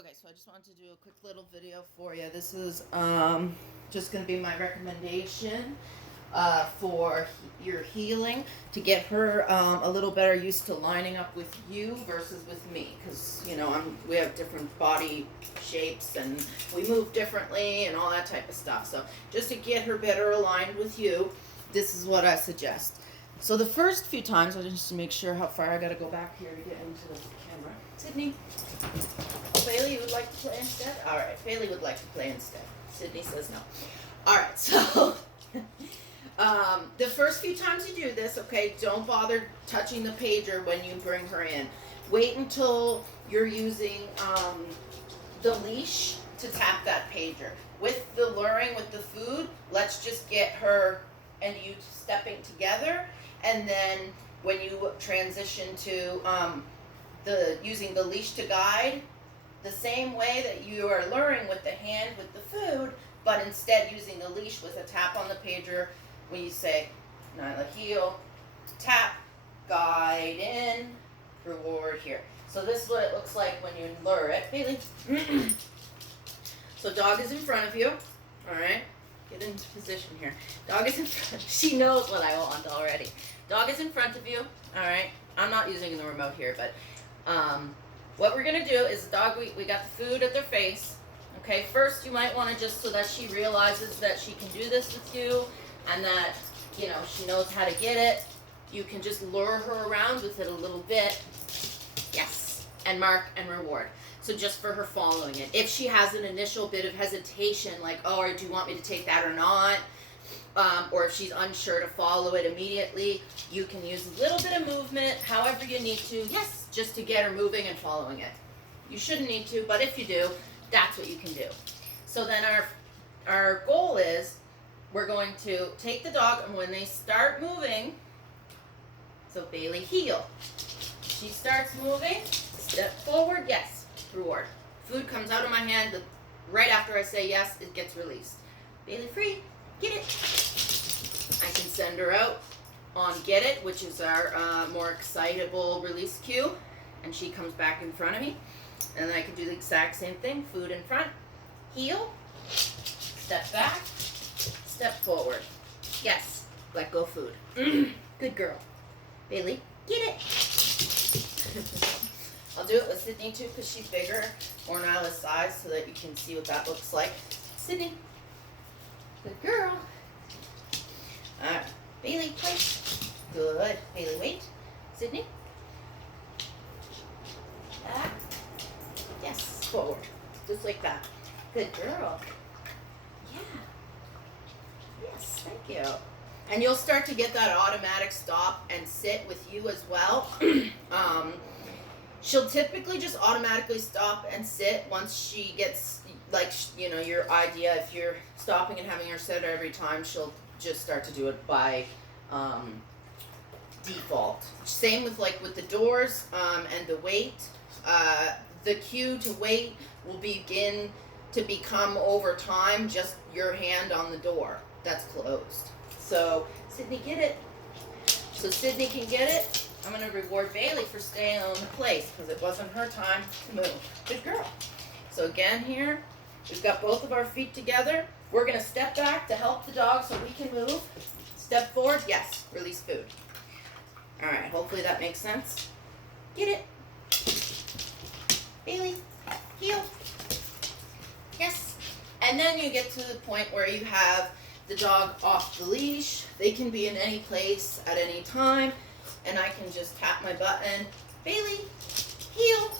Okay, so I just wanted to do a quick little video for you. This is just going to be my recommendation for your healing to get her a little better used to lining up with you versus with me, because you know we have different body shapes and we move differently and all that type of stuff. So just to get her better aligned with you, this is what I suggest. So the first few times, I just to make sure how far I got to go back here to get into the camera. Sydney. Bailey, you would like to play instead? All right, Bailey would like to play instead. Sydney says no. All right, so the first few times you do this, okay, don't bother touching the pager when you bring her in. Wait until you're using the leash to tap that pager. With the luring, with the food, let's just get her and you stepping together, and then when you transition to using the leash to guide, the same way that you are luring with the hand with the food, but instead using the leash with a tap on the pager when you say, Nyla, heel, tap, guide in, reward here. So this is what it looks like when you lure it. Bailey. So dog is in front of you, all right? Get into position here. Dog is in front. She knows what I want already. Dog is in front of you, all right? I'm not using the remote here, but what we're going to do is dog, we got the food at their face. Okay, first you might want to just so that she realizes that she can do this with you and that, you know, she knows how to get it. You can just lure her around with it a little bit. Yes, and mark and reward. So just for her following it. If she has an initial bit of hesitation, like, oh, do you want me to take that or not? Or if she's unsure to follow it immediately, you can use a little bit of movement, however you need to. Yes, just to get her moving and following it. You shouldn't need to, but if you do, that's what you can do. So then our goal is we're going to take the dog, and when they start moving, so Bailey, heel. She starts moving, step forward, yes, reward. Food comes out of my hand, right after I say yes, it gets released. Bailey, free, get it. I can send her out on get it, which is our more excitable release cue, and she comes back in front of me. And then I can do the exact same thing. Food in front, heel, step back, step forward. Yes, let go food. Good girl. Bailey, get it. I'll do it with Sydney too because she's bigger, or Nyla's size, so that you can see what that looks like. Sydney, good girl. All right, Bailey, play. Good. Bailey, wait. Sydney. Back. Yes, forward. Just like that. Good girl. Yeah. Yes, thank you. And you'll start to get that automatic stop and sit with you as well. She'll typically just automatically stop and sit once she gets, like, you know, your idea. If you're stopping and having her sit every time, she'll just start to do it by default. Same with with the doors and the wait. The cue to wait will begin to become over time just your hand on the door that's closed. So Sydney, get it. So Sydney can get it. I'm going to reward Bailey for staying on the place because it wasn't her time to move. Good girl. So again here, we've got both of our feet together. We're going to step back to help the dog so we can move. Step forward. Yes. Release food. All right. Hopefully that makes sense. Get it. Bailey, heel. Yes. And then you get to the point where you have the dog off the leash. They can be in any place at any time. And I can just tap my button. Bailey, heel.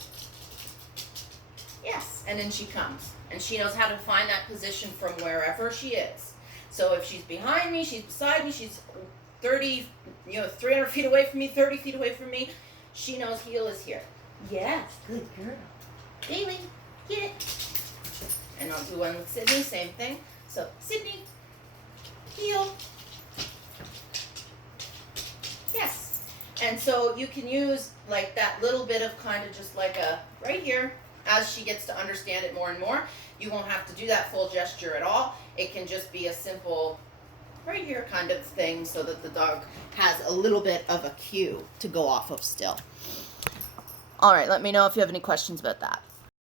Yes. And then she comes. And she knows how to find that position from wherever she is. So if she's behind me, she's beside me, she's 300 feet away from me, 30 feet away from me, she knows heel is here. Yes, good girl. Bailey, get it. And I'll do one with Sydney, same thing. So Sydney, heel. Yes. And so you can use like that little bit of kind of just like a right here. As she gets to understand it more and more, you won't have to do that full gesture at all. It can just be a simple right here kind of thing so that the dog has a little bit of a cue to go off of still. All right, let me know if you have any questions about that.